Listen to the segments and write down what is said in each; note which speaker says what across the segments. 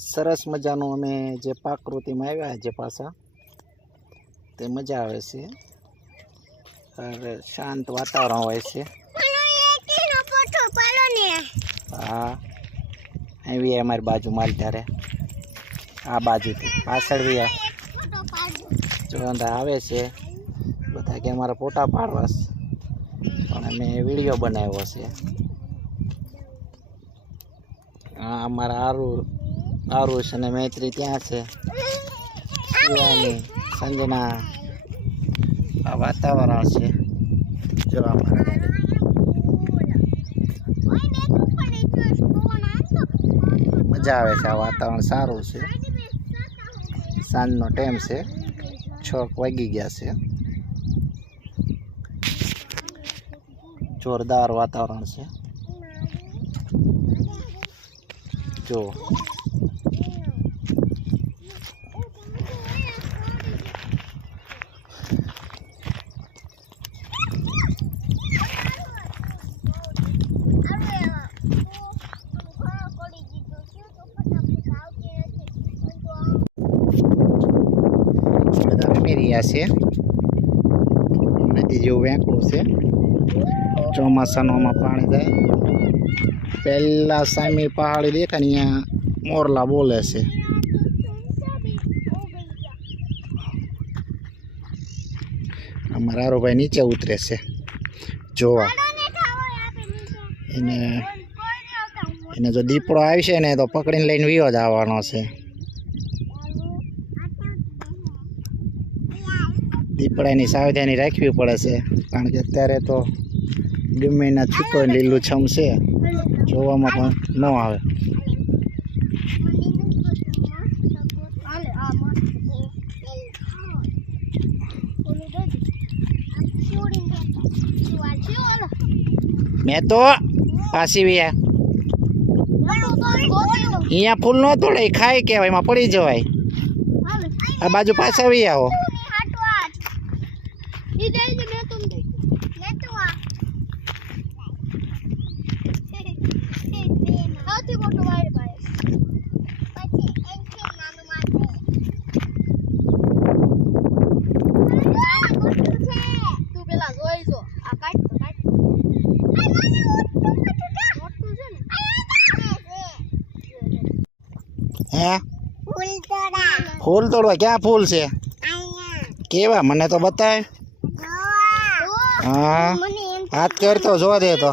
Speaker 1: સરસ મજાનું અમે જે પાકૃતિમાં આવ્યા જે પાછા, તે મજા આવે છે. અરે, શાંત વાતાવરણ હોય છે. હા આવી અમારી બાજુ માલ ત્યારે આ બાજુથી, પાછળ બી આ જોવાંધા આવે છે, બધા કે અમારા ફોટા પાડવા. પણ અમે વીડિયો બનાવ્યો છે. અમારા આરુ આરુષ અને મૈત્રી ત્યાં છે. સંજના આ વાતાવરણ છે. જોવા મળે મજા આવે છે આ વાતાવરણ સારું છે. સાંજનો ટાઈમ છે. છ વાગી ગયા છે. જોરદાર વાતાવરણ છે. જો. રહ્યા છે. નદી જેવું વેંકળું છે. ચોમાસાનોમાં પાણી જાય. પહેલા સામે પહાડી દેખાય ને અહીંયા મોરલા બોલે છે. અમારા આરુભાઈ નીચે ઉતરે છે. જોવા. એને એને જો દીપડો આવશે ને તો પકડીને લઈને વિયો જ આવવાનો છે. દીપડાની સાવધાની રાખવી પડે છે કારણ કે અત્યારે તો ગમે એના છૂટો લીલું છમ છે. જોવામાં પણ ન આવે. મેં તો પાછી વ્યા અહીંયા ફૂલ ન તોડે ઈ ખાય કેવાય એમાં પડી જવાય. આ બાજુ પાછા આવી આવો
Speaker 2: સૌથી મોટું વાયર ભાઈ પછી એનથી નાનું માથે તું પેલા જોઈ જો આ કાઢ તો કાઢ મોટું છે ને.
Speaker 1: હે?
Speaker 2: ફૂલ તોડા
Speaker 1: ફૂલ તોડવા? ક્યાં ફૂલ છે? કેવા? મને તો બતાય. હા. હાથ કરતો જોવા દે તો.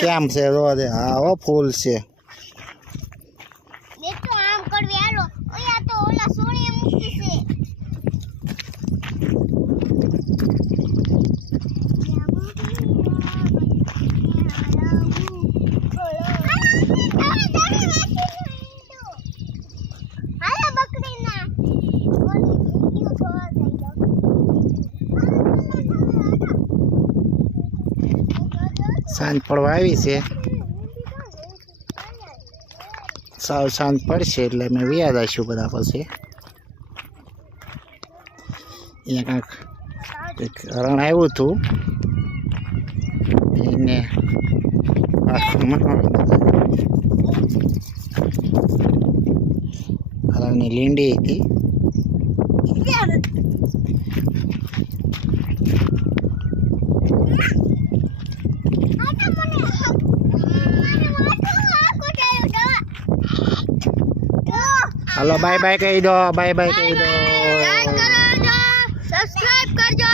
Speaker 1: કેમ છે જોવા દે? હા હો ફૂલ છે.
Speaker 2: આમ કરવી હાલો. ઓયા તો ઓલા સોળીએ મૂકી છે હાલો બકરીના ઓલી વિડિયો જોવા
Speaker 1: સાંજ પડવા આવી છે. સાવ સાંજ પડશે એટલે અમે વ્યાજ આવીશું બધા પછી. અહીંયા કાંઈક હરણ આવ્યું હતું. એને હરણની લીંડી હતી. હલો બાય બાય કહી દો બાય બાય કહી દો. સબસ્ક્રાઇબ કરજો